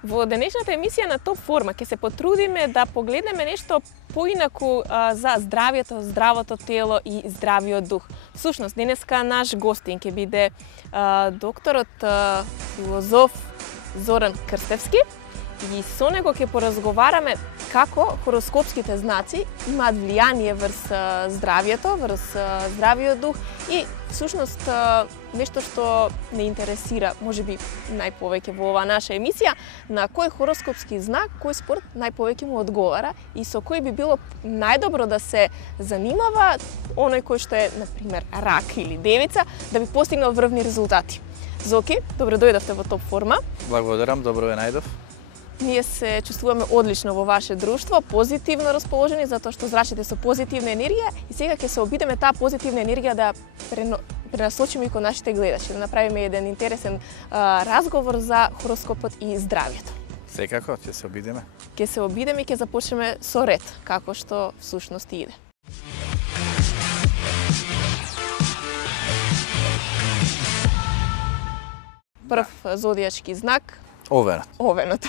Во денешната емисија на Топ форма ќе се потрудиме да погледнеме нешто поинаку за здравието, здравото тело и здравиот дух. Всушност, денеска наш гостин ќе биде докторот филозоф Зоран Крстевски и со него ќе поразговараме како хороскопските знаци имаат влијание врз здравието, врз здравиот дух и всушност нешто што не интересира, можеби најповеќе во оваа наша емисија, на кој хороскопски знак, кој спорт најповеќе му одговара и со кој би било најдобро да се занимава оној кој што е, например, рак или девица, да би постигнал врвни резултати. Зоки, добро дојдовте во Топ форма. Благодарам, добро ве најдов. Ние се чувствуваме одлично во ваше друштво, позитивно расположени, затоа што зрачите со позитивна енергија и сега ќе се обидеме таа позитивна енергија да пренасочиме и кон нашите гледачи, да направиме еден интересен разговор за хороскопот и здравието. Секако, ќе се обидеме. Ќе се обидеме и ќе започнеме со ред, како што всушност иде. Прв зодијачки знак Овенот. Овенот.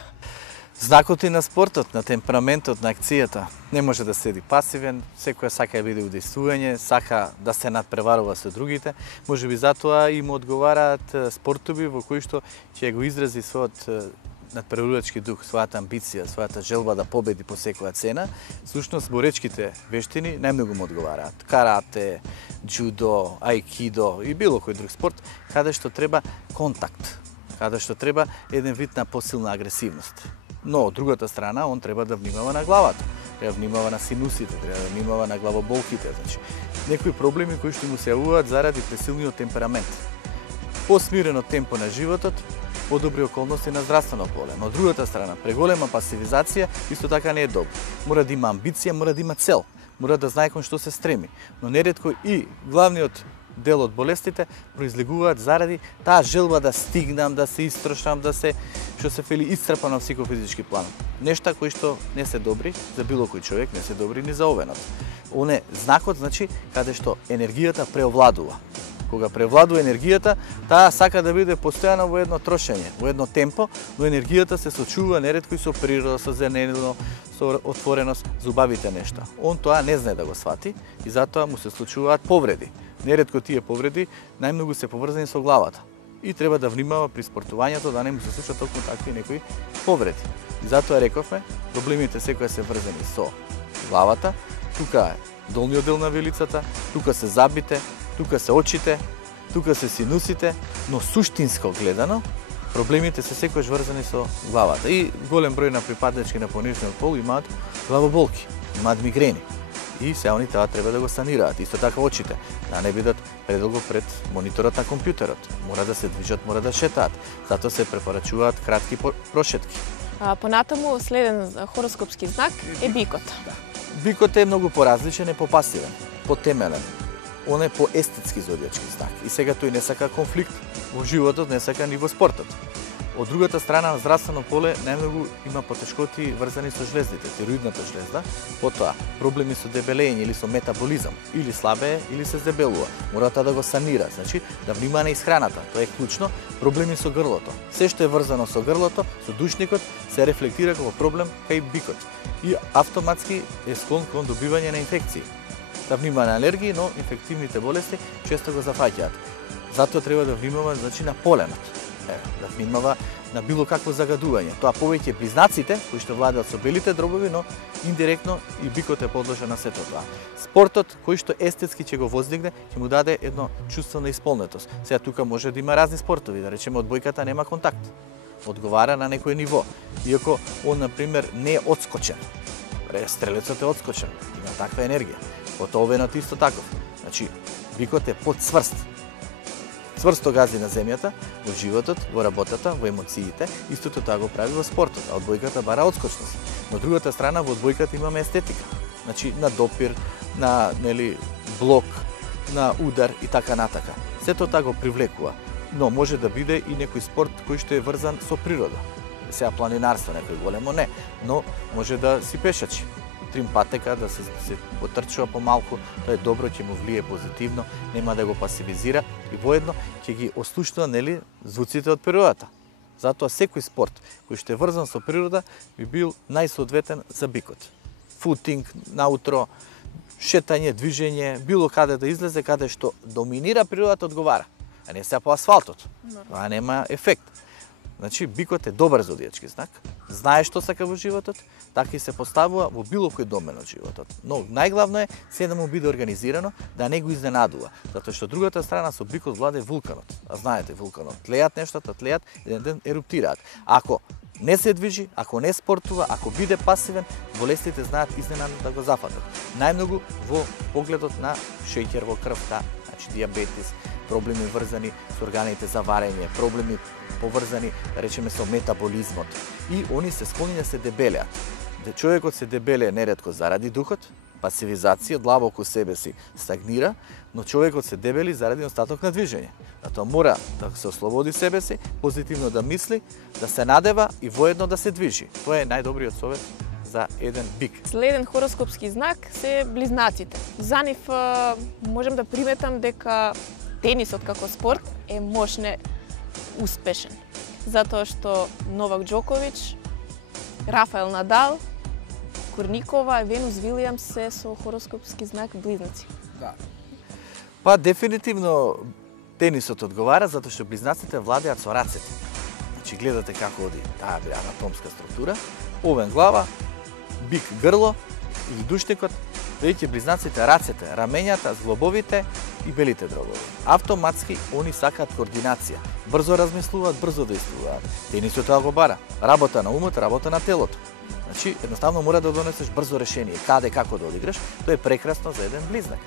Знакот и на спортот, на темпераментот, на акцијата. Не може да седи пасивен, секој сака да биде удејствување, сака да се надпреварува со другите. Можеби затоа и му одговараат спортови во кои што ќе го изрази својот надпреварувачки дух, својата амбиција, својата желба да победи по секоја цена. Всушност, боречките вештини најмногу му одговараат. Карате, џудо, аикидо и било кој друг спорт, каде што треба контакт, каде што треба еден вид на посилна агресивност. Но од другата страна, он треба да внимава на главата, треба да внимава на синусите, треба да внимава на главоболките, значи некои проблеми кои што му се јавуваат заради пресилниот темперамент. Посмирено темпо на животот, подобри околности на здравствено поле. Но од другата страна, преголема пасивизација исто така не е добро. Мора да има амбиција, мора да има цел, мора да знае кон што се стреми. Но неретко и главниот дел од болестите произлегуваат заради таа желба да стигнам, да се истрошам, да се, што се фели, исцрпам на психофизички план. Нешта кои што не се добри за било кој човек, не се добри ни за овенот. Оне знакот, значи, каде што енергијата преовладува. Кога превладува енергијата, таа сака да биде постојано во едно трошење, во едно темпо, но енергијата се сочува неретко и со природа, со зелено, со отвореност, зубавите нешта. Он тоа не знае да го свати и затоа му се случуваат повреди. Неретко тие повреди најмногу се поврзани со главата. И треба да внимава при спортувањето да не му се случат токму такви некои повреди. И затоа рековме, проблемите секоја се врзани со главата, тука е долниот дел на вилицата, тука се забите, тука се очите, тука се синусите, но суштинско гледано, проблемите се секојаш врзани со главата. И голем број на припаднички на понижниот пол имаат главоболки, имаат мигрени. И се они тоа треба да го санираат. Исто така очите, да не бидат предолго пред мониторот на компјутерот. Мора да се движат, мора да шетаат. Затоа се препорачуваат кратки прошетки. Понатаму следен хороскопски знак е бикот. Бикот е многу поразличен и попасивен, потемелен. Он е поестетски зодијачки знак. И сега тој не сака конфликт во животот, не сака ни во спортот. Од другата страна, на здравствено поле најмногу има потешкоти врзани со жлездите, тироидната жлезда, потоа проблеми со дебелење или со метаболизам, или слабее, или се здебелува. Мора да го санира, значи да внимава на исхраната, тоа е клучно, проблеми со грлото. Се што е врзано со грлото, со душникот, се рефлектира како проблем кај бикот и автоматски е склон кон добивање на инфекции. Да внимава на алергии, но инфективните болести често го зафаќаат. Затоа треба да внимава, значи, на поленот. Да внимава на било какво загадување. Тоа повеќе близнаците, кои што владеат со белите дробови, но индиректно и бикот е подложен на сето тоа. Спортот, кој што естетски ќе го воздигне, ќе му даде едно чувство на исполнетост. Сега тука може да има разни спортови, да речеме одбојката нема контакт. Одговара на некој ниво. Иако он, например, не е одскочен. Стрелецот е одскочен, има таква енергија. Потоа овенот исто таков. Значи, бикот е подцврст. Цврсто гази на земјата, во животот, во работата, во емоциите, истото тоа го прави во спортот, а одбојката бара одскочност. Но од другата страна, во одбојката имаме естетика. Значи, на допир, на блок, на удар и така натака. Сето тоа го привлекува, но може да биде и некој спорт кој што е врзан со природа. Сега планинарство некој големо не, но може да си пешачи. Тримпатека, да се потрчува помалку, тоа е добро, ќе му влие позитивно, нема да го пасивизира и воедно ќе ги ослушнува звуците од природата. Затоа секој спорт кој што е врзан со природа би бил најсоодветен за бикот. Футинг, наутро, шетање, движење, било каде да излезе, каде што доминира природата одговара, а не се по асфалтот. Това нема ефект. Значи, бикот е добар зодијачки знак, знае што сака во животот, така и се поставува во било кој домен од животот. Но најглавно е се да му биде организирано, да не го изненадува, затоа што другата страна со бикот владе вулканот. А знаете, вулканот тлеат нештата, тлеат, еден ден еруптираат. Ако не се движи, ако не спортува, ако биде пасивен, болестите знаат изненадно да го зафатат. Најмногу во погледот на шеќер во крвта, значи диабетис, проблеми врзани со органите за варење, проблеми поврзани, да речеме, со метаболизмот. И они се склонни да се дебелеат. Човекот се дебеле неретко заради духот, пасивизација, длаво околу себе си стагнира, но човекот се дебели заради остаток на движење. Затоа мора да се ослободи себе си, позитивно да мисли, да се надева и воедно да се движи. Тоа е најдобриот совет за еден бик. Следен хороскопски знак се близнаците. За нив можем да приметам дека тенисот како спорт е можне успешен. Затоа што Новак Џоковиќ, Рафаел Надал, Курникова и Венус Вилијамс се со хороскопски знак близнаци. Да. Па дефинитивно тенисот одговара затоа што близнаците владеат со рацете. Значи гледате како оди таа анатомска структура, овен глава, бик грло или душникот, видите близнаците рацете, рамењата, зглобовите и белите дробови. Автоматски они сакаат координација, брзо размислуваат, брзо действуваат. Тенисот тоа го бара. Работа на умот, работа на телото. Значи, едноставно мора да донесеш брзо решение, каде, како да одиграш, тоа е прекрасно за еден близнак.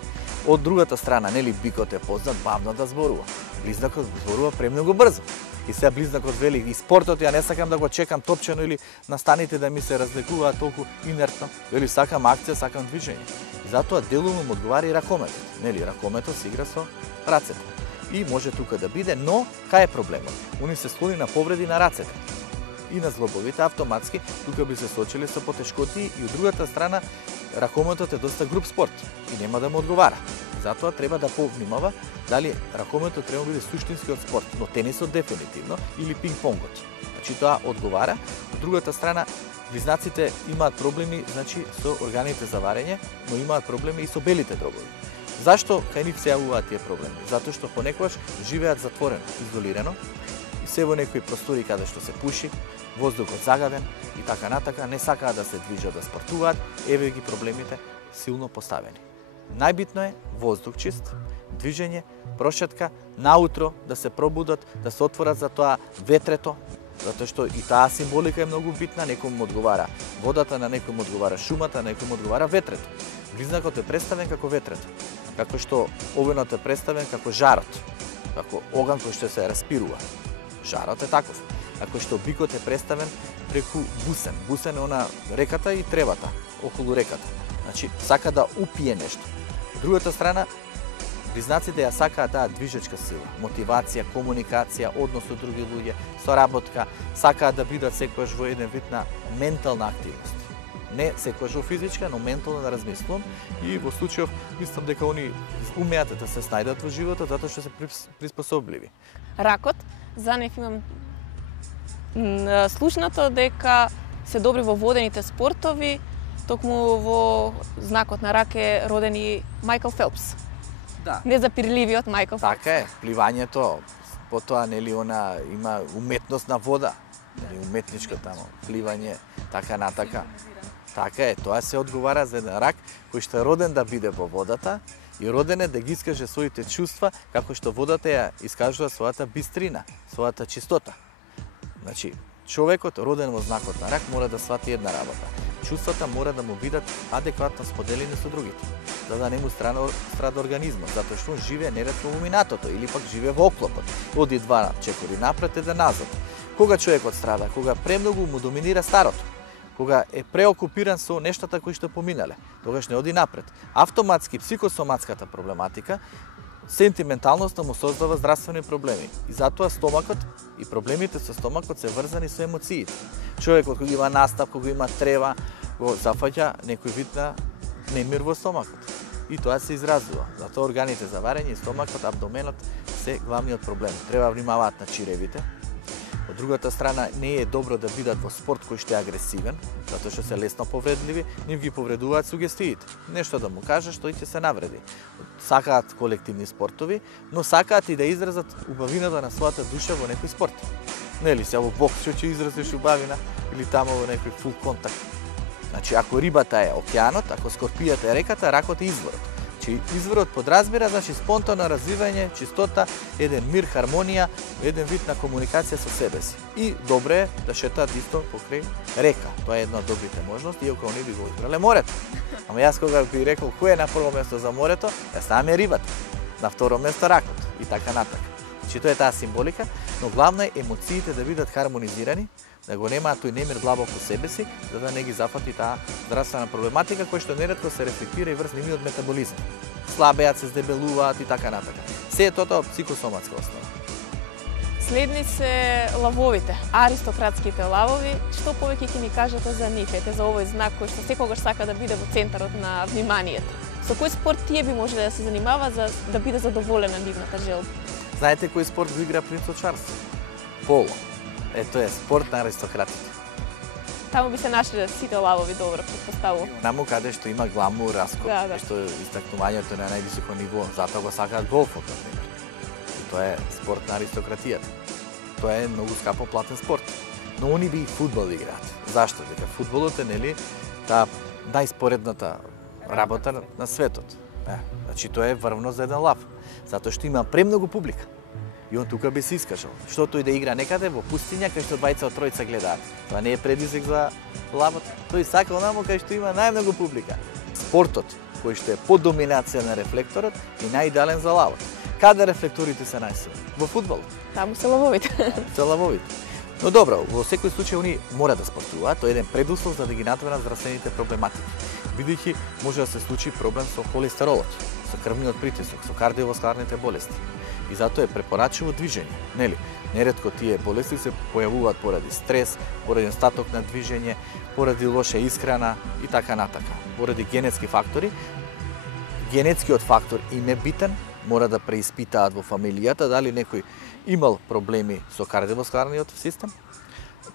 Од другата страна, нели, бикот е познат бавно да зборува. Близнакот зборува премногу брзо. И сега близнакот вели, и спортот ја не сакам да го чекам топчено или настаните да ми се разлекуваат толку инертно. Вели, сакам акција, сакам движење. И затоа делумно му одговара и ракометот. Нели, ракометот се игра со рацете. И може тука да биде, но кај е проблемот? Они се склони на повреди на рацете и на зглобовите автоматски, тука би се сочили со потешкоти и од другата страна ракометот е доста груб спорт и нема да му одговара. Затоа треба да повнимава дали ракометот треба да биде суштинскиот спорт, но тенисот дефинитивно или пинг-понгот. Значи тоа одговара. Од другата страна близнаците имаат проблеми, значи со органите за варење, но имаат проблеми и со белите дробови. Зашто кај нив се јавуваат тие проблеми? Затоа што понекогаш живеат затворено, изолирано и се во некои простори каде што се пуши, воздухот загаден и така натака, не сакаат да се движат, да спортуваат, еве ги проблемите силно поставени. Најбитно е воздух чист, движење, прошетка, наутро да се пробудат, да се отворат за тоа ветрето, затоа што и таа символика е многу битна, некој му одговара водата, на некој му одговара шумата, на некој му одговара ветрето. Близнакот е представен како ветрето, како што овенот е представен како жарот, како оган кој што се распирува. Жарот е таков. Ако што бикот е представен преку бусен. Бусен е она реката и тревата, околу реката. Значи, сака да упие нешто. Од другата страна, близнаците ја сакаат таа движечка сила, мотивација, комуникација, однос со други луѓе, соработка, сакаат да бидат секогаш во еден вид на ментална активност. Не секогаш во физичка, но ментално да размислувам и во случајов мислам дека они умеат да се снајдат во животот затоа што се приспособливи. Ракот, за нив имам слушнато дека се добри во водените спортови, токму во знакот на рак е роден и Майкл Фелпс. Да. Незапирливиот Майкл Фелпс. Така е, пливањето, потоа нели она има уметност на вода, нели уметничка тамо, пливање, така натака. Така е, тоа се одговара за еден рак кој што е роден да биде во водата и роден е да ги искаже своите чувства како што водата ја искажува својата бистрина, својата чистота. Значи, човекот роден во знакот на рак мора да свати една работа. Чувствата мора да му бидат адекватно споделени со другите, за да не му страда организмот, затоа што он живее неретко во минатото или пак живее во оклопот. Оди 2 чекори напред, еден назад. Кога човекот страда? Кога премногу му доминира старото. Кога е преокупиран со нештата кои што поминале, тогаш не оди напред. Автоматски психосоматската проблематика, сентименталноста му создава здравствени проблеми. И затоа стомакот и проблемите со стомакот се врзани со емоциите. Човекот кога има настап, кога има трева, го зафаќа некој вид на немир во стомакот. И тоа се изразува. Затоа органите за варење, стомакот, абдоменот се главниот проблем. Треба внимаваат на чиревите, Од другата страна, не е добро да бидат во спорт кој што е агресивен, затоа што се лесно повредливи, нив ги повредуваат сугестиите. Нешто да му кажеш, тој ќе се навреди. Сакаат колективни спортови, но сакаат и да изразат убавината на својата душа во некој спорт. Нели, се во бокс што ќе изразиш убавина или тамо во некој фул контакт. Значи, ако рибата е океанот, ако скорпијата е реката, ракот е изворот. Значи, изворот подразбира, значи спонтано развивање, чистота, еден мир, хармонија, еден вид на комуникација со себе си. И добре е да шетаат исто покрај река. Тоа е една од добрите можности, иако они би го избрале морето. Ама јас кога би рекол кој е на прво место за морето, ја ставаме рибата. На второ место ракот и така натака. Значи, тоа е таа символика, но главно е емоциите да бидат хармонизирани, да го немаат тој немир длабоко себе си, за да не ги зафати таа здравствена проблематика која што неретко се рефлектира и врз нивниот метаболизам. Слабеат, се здебелуваат и така натака. Се е тоа психосоматска основа. Следни се лавовите, аристократските лавови. Што повеќе ќе ни кажете за нив? Ете за овој знак кој што секогаш сака да биде во центарот на вниманието. Со кој спорт тие би можеле да се занимава за да биде задоволена нивната желба? Знаете кој спорт го игра принцот Чарлс? Поло. Тоа е спорт на аристократите. Таму би се нашле сите лавови, добро, предпоставувам. Наму каде што има гламур, раскоп, да. Што истакнувањето на највисоко ниво, затоа го сакаат голфот, например. Тоа е спорт на аристократијата. Тоа е многу скапо платен спорт. Но они би и фудбал играат. Зашто? Дека фудбалот е, нели, таа најспоредната работа на светот. Значи тоа е врвно за еден лав. Затоа што има премногу публика. И он тука би се искажал. Што тој да игра некаде во пустиња кај што двајца од тројца гледаат. Тоа не е предизвик за лавот. Тој сака онаму кај што има најмногу публика. Спортот кој што е под доминација на рефлекторот е најидеален за лавот. Каде рефлекторите се најсилни? Во фудбалот. Таму се лавовите. Се лавовите. Но добро, во секој случај они мора да спортуваат, тоа е еден предуслов за да ги натврнат здравствените проблематики. Бидејќи може да се случи проблем со холестеролот, со крвниот притисок, со кардиоваскуларните болести. И затоа е препорачливо движење, нели? Неретко тие болести се појавуваат поради стрес, поради недостаток на движење, поради лоша исхрана и така натака. Поради генетски фактори. Генетскиот фактор им е битен, мора да преиспитаат во фамилијата дали некој имал проблеми со кардиоваскуларниот систем.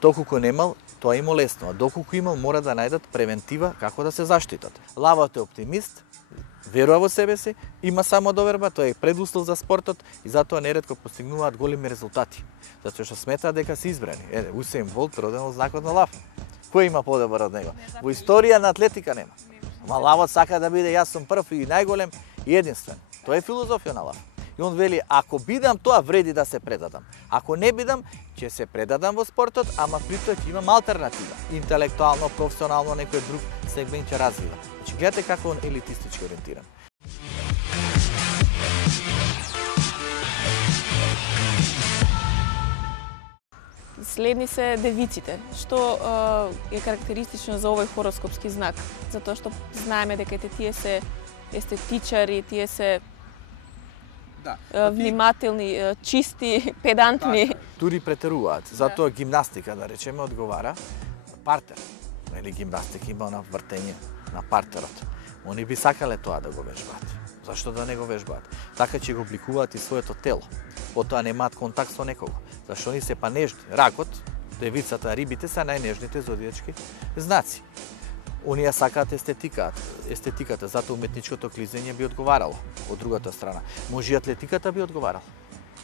Доколку немал, тоа има лесно, а доколку имал, мора да најдат превентива како да се заштитат. Лавот е оптимист, верува во себе си, има самодоверба, тоа е предуслов за спортот и затоа неретко постигнуваат големи резултати. Затоа што сметаат дека се избрани. Усеин Болт роден од знакот на лав. Кој има подобар од него? Во историја на атлетика нема. Ама лавот сака да биде јас сум прв и најголем и единствен. Тоа е филозофија на лав. И он вели, ако бидам, тоа вреди да се предадам. Ако не бидам, ќе се предадам во спортот, ама при тоа ќе имам алтернатива. Интелектуално, професионално, некој друг сегмент ќе развива. Значи, гледате како он елитистички ориентиран. Следни се девиците. Што е карактеристично за овој хороскопски знак? Затоа што знаеме дека тие се естетичари, тие се внимателни, чисти, педантни. Дури претеруваат. Затоа гимнастика, да речеме, одговара партер. Или гимнастика има на вртење на партерот. Они би сакале тоа да го вежбаат. Зашто да не го вежбаат? Така ќе го обликуваат и своето тело. Потоа немаат контакт со некого. Зашто они се па нежни. Ракот, девицата, рибите се најнежните зодијачки знаци. Оние сакаат естетиката, затоа уметничкото клизење би одговарало од другата страна. Може и атлетиката би одговарала.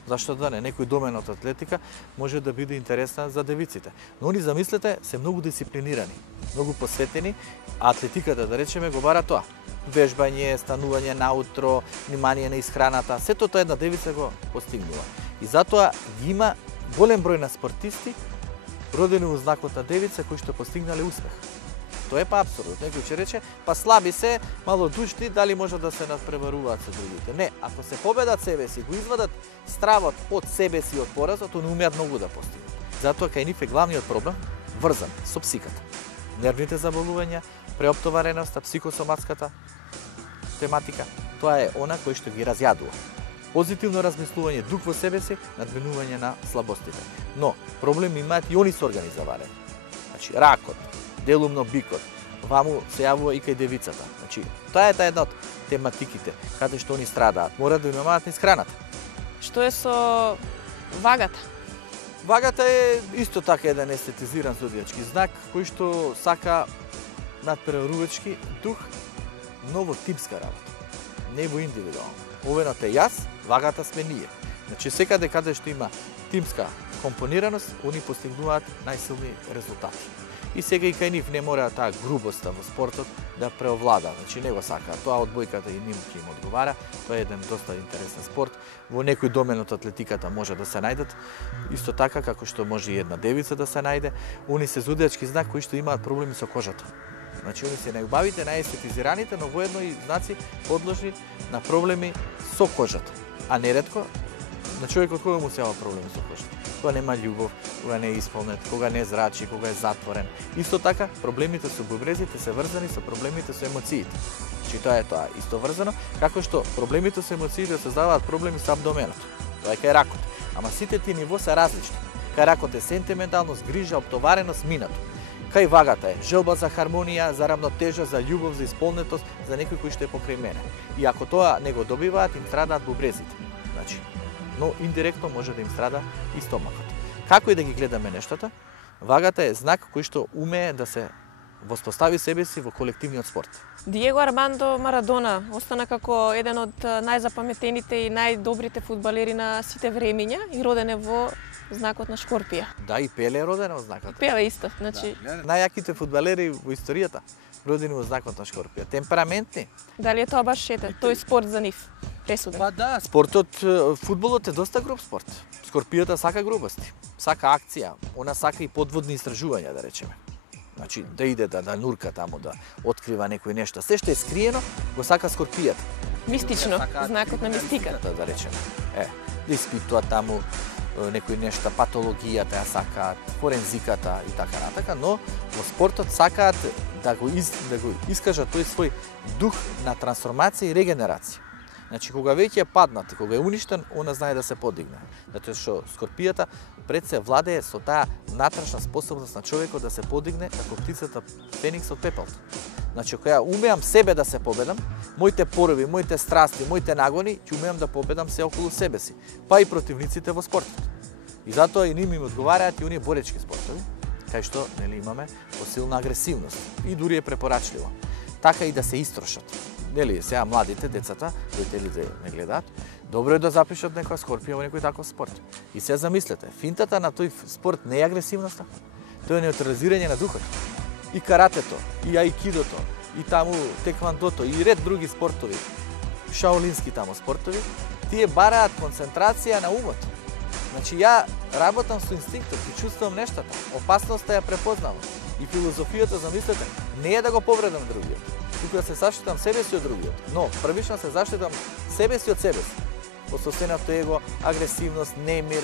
Зашто да не? Некој домен од атлетика може да биде интересна за девиците. Но они, замислете, се многу дисциплинирани, многу посветени, а атлетиката, да речеме, го бара тоа. Вежбање, станување наутро, внимание на исхраната, сето тоа една девица го постигнува. И затоа ги има голем број на спортисти родени во знакот на девица кои што постигнале успех. Тоа е па апсурдно. Некој ќе рече, па слаби се, малодушни, дали можат да се надпреваруваат со другите. Не, ако се победат себе си, го извадат стравот од себе си од поразот, не умеат многу да постигнат. Затоа кај нив е главниот проблем врзан со психиката. Нервните заболувања, преоптовареноста, психосоматската тематика, тоа е она кој што ги разјадува. Позитивно размислување, дух во себе си, надминување на слабостите. Но проблем имаат и они со организаварени. Значи, ракот, делумно бикот, ваму се јавува и кај девицата. Значи, тоа е таа една од тематиките, каде што они страдаат. Мора да внимаваат низ храната. Што е со вагата? Вагата е исто така еден естетизиран зодијачки знак, кој што сака надпреварувачки дух, ново тимска работа, не во индивидуално. Овенот е јас, вагата сме ние. Значи секаде каде што има тимска компонираност, они постигнуваат најсилни резултати. И сега и кај нив не мора таа грубоста во спортот да преовлада. Значи не го сакаат. Тоа одбојката и ним ќе им одговара. Тоа е еден доста интересен спорт. Во некој домен од атлетиката може да се најдат. Исто така како што може и една девица да се најде. Они се зодијачки знак кои што имаат проблеми со кожата. Значи они се најубавите, најестетизираните, но воедно и знаци подложни на проблеми со кожата. А неретко на човекот кога му се јава проблеми со кожата. Кога нема љубов, кога не е исполнет, кога не зрачи, кога е затворен. Исто така, проблемите со бубрезите се врзани со проблемите со емоциите. Значи тоа е тоа, исто врзано, како што проблемите со емоциите создаваат проблеми со абдоменот. Тоа е кај ракот. Ама сите тие ниво се различни. Кај ракот е сентименталност, грижа, оптовареност, минато. Кај вагата е желба за хармонија, за рамнотежа, за љубов, за исполнетост, за некој кој што е покрај мене. И ако тоа не го добиваат, им страдаат бубрезите. Значи, но индиректно може да им страда и стомакот. Како и да ги гледаме нештата, вагата е знак кој што умее да се воспостави себе си во колективниот спорт. Диего Армандо Марадона остана како еден од најзапаметените и најдобрите фудбалери на сите времиња и роден е во знакот на Шкорпија. Да, и Пеле е роден во знакот. Пеле исто, значи Да. Најаките фудбалери во историјата родени во знакот на Шкорпија. Темпераментни. дали е тоа баш тој спорт за нив? Пресуден. Па да, спортот, фудбалот е доста груб спорт. Скорпијата сака грубости, сака акција, она сака и подводни истражувања, да речеме. Значи, да иде да нурка таму, да открива некои нешта. Се што е скриено, го сака скорпијата. Мистично, знакот на мистиката. Да речеме. Да испитуваат таму некои нешта, патологијата ја сакаат, форензиката и така натака, но во спортот сакаат да го искажат тој свој дух на трансформација и регенерација. Значи, кога веќе е паднат, кога е уништен, она знае да се подигне. Затоа што скорпијата пред се владее со таа натрашна способност на човекот да се подигне како птицата феникс од пепелот. Значи, кога умеам себе да се победам, моите порови, моите страсти, моите нагони, ќе умеам да победам се околу себе си, па и противниците во спортот. И затоа и ним им одговараат и оние боречки спортови, кај што нели имаме посилна агресивност и дури е препорачливо. Така и да се истрошат. Нели, сега младите, децата, родителите не гледаат, добро е да запишат некоја скорпија во некој таков спорт. И се замислете, финтата на тој спорт не е агресивноста, тоа е неутрализирање на духот. И каратето, и аикидото, и таму теквандото, и ред други спортови, шаолински таму спортови, тие бараат концентрација на умот. Значи, ја работам со инстинктот и чувствувам нештата, опасноста ја препознавам. И филозофијата, замислете, не е да го повредам другиот, туку да се заштитам себе си од другиот, но првично се заштитам себе си од себе си. Посостеното его, агресивност, немир,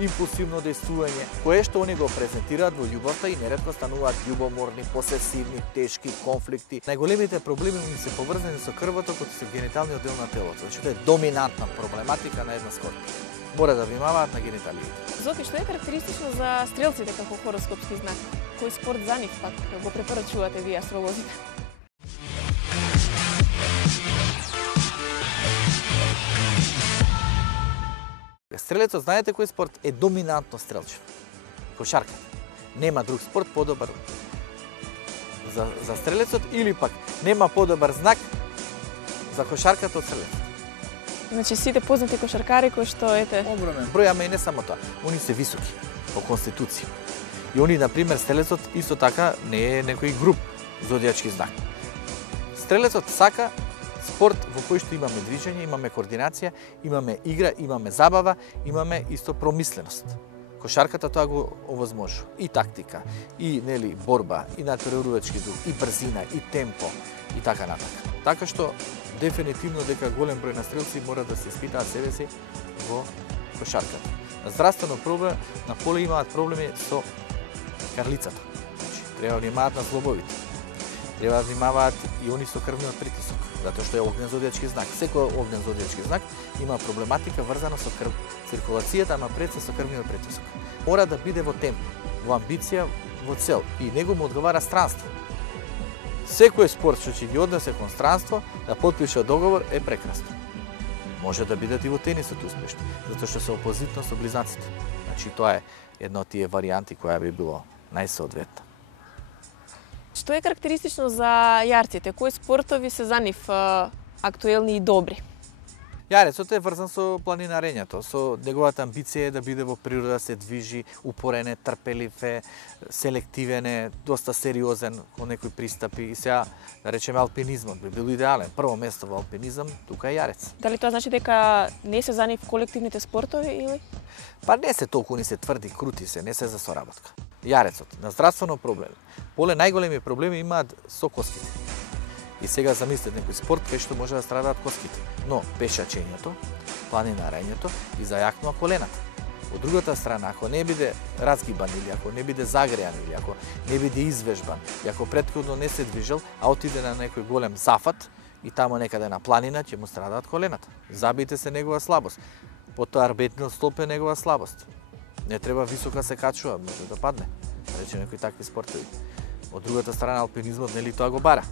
импулсивно дејствување, кое што они го презентираат во љубовта и неретко стануваат љубоморни, посесивни, тешки конфликти. Најголемите проблеми им се поврзани со крвотокот и со гениталниот дел на телото. Значи, тоа е доминантна проблематика на една скорпија. Мора да внимаваат на гениталиите. Зоки, што е карактеристично за стрелците како хороскопски знак? Кој спорт за нив пак го препорачувате вие астролозите? Стрелецот, знаете кој спорт е доминантно стрелчев? Кошарката. Нема друг спорт подобар за стрелецот или пак нема подобар знак за кошарката од стрелецот. Значи сите познати кошаркари кои што огромен број, ама и не само тоа. Они се високи по конституција. И они, например, стрелецот исто така не е некој груп зодијачки знак. Стрелецот сака спорт во кој што имаме движење, имаме координација, имаме игра, имаме забава, имаме исто промисленост. Кошарката тоа го овозможува. И тактика, и нели борба, и надпреварувачки дух, и брзина, и темпо, и така натака. Така што дефинитивно дека голем број на стрелци мора да се испитаат себе си во кошарката. На здравствено проблем, на поле имаат проблеми со карлицата. Значи, треба да внимаваат на злобовите. Треба да внимаваат и они со крвниот притисок, затоа што е огнен зодијачки знак. Секој огнен зодијачки знак има проблематика врзана со крв, циркулацијата, ама пред се со крвниот притисок. Мора да биде во темп, во амбиција, во цел и него му одговара странство. Секој спорт што ќе ги однесе кон странство, да потпише договор е прекрасно. Може да бидат и во тенисот успешни, затоа што се опозитно со близнаците. Значи тоа е една од тие варијанти која би било најсоодветна. Што е карактеристично за јарците? Кои спортови се за нив актуелни и добри? Јарецот е врзан со планинарењето, со неговата амбиција е да биде во природа, се движи, упорен е, трпелив е, селективен е, доста сериозен кон некои пристапи и сега, да речеме, алпинизмот би бил идеален. Прво место во алпинизам, тука е јарец. Дали тоа значи дека не се за нив колективните спортови или? Па не се толку, не се тврди, крути се, не се за соработка. Јарецот на здравствено проблеми. Поле најголеми проблеми имаат со коските. И сега замислете некој спорт кај што може да страдаат коските. Но пешачењето, планинарењето и зајакнува колената. Од другата страна, ако не биде разгибан или ако не биде загрејан или ако не биде извежбан, и ако претходно не се движел, а отиде на некој голем зафат и тамо некаде на планина, ќе му страдаат колената. Забите се негова слабост. Потоа арбетниот столб е негова слабост. Не треба висока се качува, може да падне. Да рече некои такви спортови. Од другата страна, алпинизмот нели тоа го бара.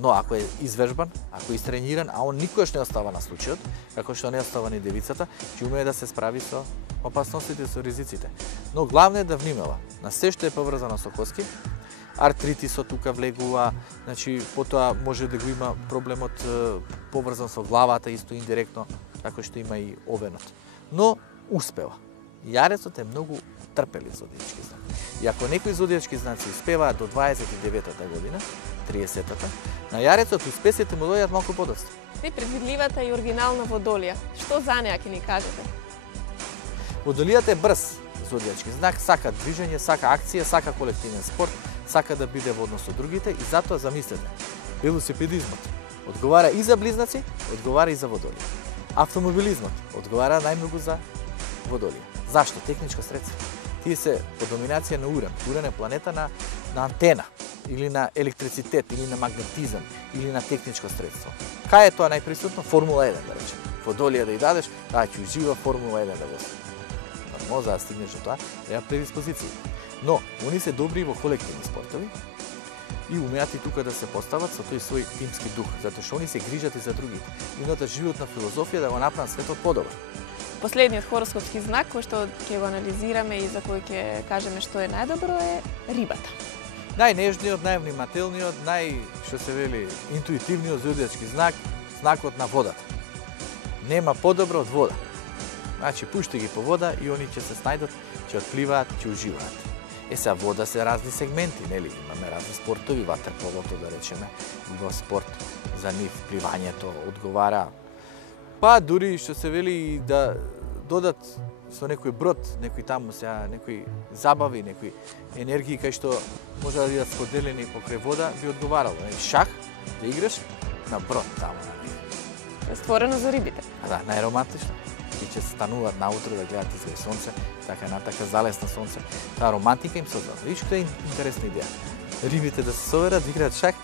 Но ако е извежбан, ако е истрениран, а он никогаш не остава на случајот, како што не остава ни девицата, ќе умее да се справи со опасностите, со ризиците. Но главно е да внимава на се што е поврзано со коски. Артритисот тука влегува, значи потоа може да го има проблемот поврзан со главата, исто индиректно, како што има и овенот. Но успева. Јарецот е многу трпелив зодијачки знак. И ако некои зодијачки знаци успеваат до 29-та година, 30-та, на Јарецот успесите му дојдат малку подоцна. Непредвидливата и оригинална Водолија. Што за неа ќе ни кажете? Водолијата е брз зодијачки знак, сака движење, сака акција, сака колективен спорт, сака да биде во однос со другите и затоа замислете. Велосипедизмот одговара и за близнаци, одговара и за Водолија. Автомобилизмот одговара најмногу за Водолија. Зашто? Техничко средство. Тие се по доминација на Уран. Уран е планета на антена, или на електрицитет, или на магнетизам, или на техничко средство. Кај е тоа најприсутно? Формула 1, да речем. Водолија да ја дадеш, таа ќе ужива Формула 1 да вози. Може да стигнеш до тоа, треба предиспозиции. Но, они се добри во колективни спортови и умеат и тука да се постават со тој свој тимски дух, затоа што они се грижат и за другите. Ината животна филозофија да го направат светот подобар. Последниот хороскопски знак кој што ќе го анализираме и за кој ќе кажеме што е најдобро е рибата. Најнежниот, највнимателниот, што се вели, интуитивниот зодијачки знак, знакот на водата. Нема подобро од вода. Значи, пушти ги по вода и они ќе се снајдат, ќе отпливаат, ќе уживаат. Сега вода се разни сегменти, нели? Имаме разни спортови, ватерполото, да речеме, има спорт за нив, пливањето, одговара. Па дури што се вели да додат со некој брод, некои таму сега, некои забави, некои енергии кај што може да бидат споделени покрај вода, би одговарало. Шах да играш на брод таму. Е створено за рибите. Да, најромантично. И ќе стануваат наутро да гледат изглед сонце, така една така залесна сонце. Таа романтика им создава. Виж која е интересна идеја. Рибите да се соверат, да играат шах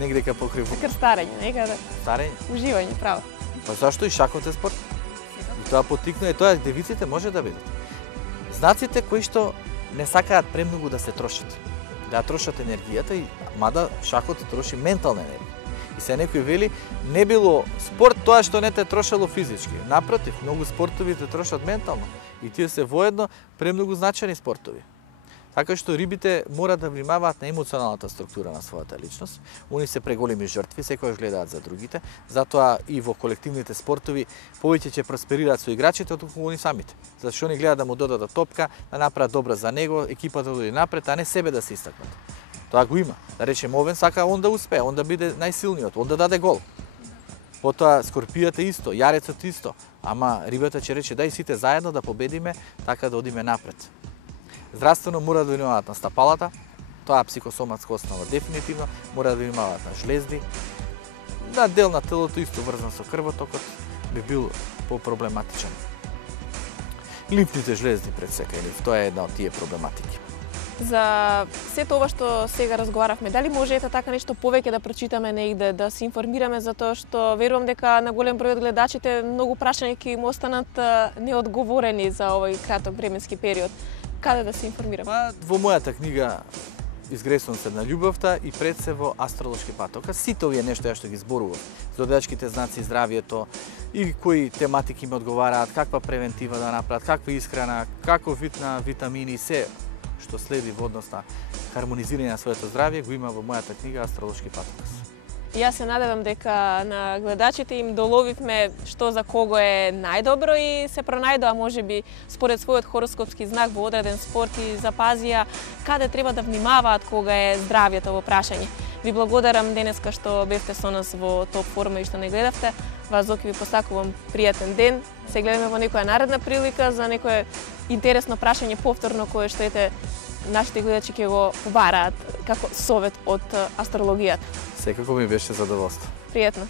негдека покрај вода. Крстарење, некаде. Старење. Уживање, право. Па зашто и шахот е спорт? И тоа поттикнува, и тоа девиците може да бидат. Знаците кои што не сакаат премногу да се трошат. Да трошат енергијата, и мада шахот троши ментална енергија. И се некој вели, не било спорт тоа што не те трошало физички. Напротив, многу спортови те трошат ментално. И тие се воедно премногу значајни спортови. Така што рибите мора да внимаваат на емоционалната структура на својата личност. Они се преголеми жртви, секојаш гледаат за другите. Затоа и во колективните спортови повеќе ќе просперираат со играчите отколку они самите. Зашто они гледаат да му додадат топка, да направат добра за него, екипата да оди напред, а не себе да се истакнат. Тоа го има. Да речем, овен сака он да успее, он да биде најсилниот, он да даде гол. Потоа скорпијата исто, јарецот исто, ама рибата ќе рече дај сите заедно да победиме, така да одиме напред. Здравствено мора да внимаваат на стапалата, тоа психосоматска основа дефинитивно, мора да внимаваат на жлезди. На дел на телото исто врзан со крвотокот би бил по-проблематичен. Лимфните жлезди пред сека, или тоа е една од тие проблематики. За сето ова што сега разговаравме, дали може ета така нешто повеќе да прочитаме негде, да се информираме, затоа што верувам дека на голем број од гледачите многу прашања ќе им останат неодговорени за овој краток временски период. Каде да се информираме? Па, во мојата книга изгресувам се на љубовта и пред се во астролошки патока. Сите овие нешта што ги зборував, зодиачките знаци, здравието и кои тематики ми одговараат, каква превентива да направат, каква исхрана, каков вид на витамини и се што следи во однос на хармонизирање на своето здравје, го има во мојата книга Астролошки патокас. Јас се надевам дека на гледачите им доловивме што за кого е најдобро и се пронајдоа можеби според својот хороскопски знак во одреден спорт и запазија каде треба да внимаваат кога е здравјето во прашање. Ви благодарам денеска што бевте со нас во Топ форма и што не гледавте. Вас, Зоки, ви посакувам пријатен ден. Се гледаме во некоја наредна прилика за некое интересно прашање повторно кое што нашите гледачи ќе го побараат како совет од астрологијата. Секако ми беше задоволство. Пријатно.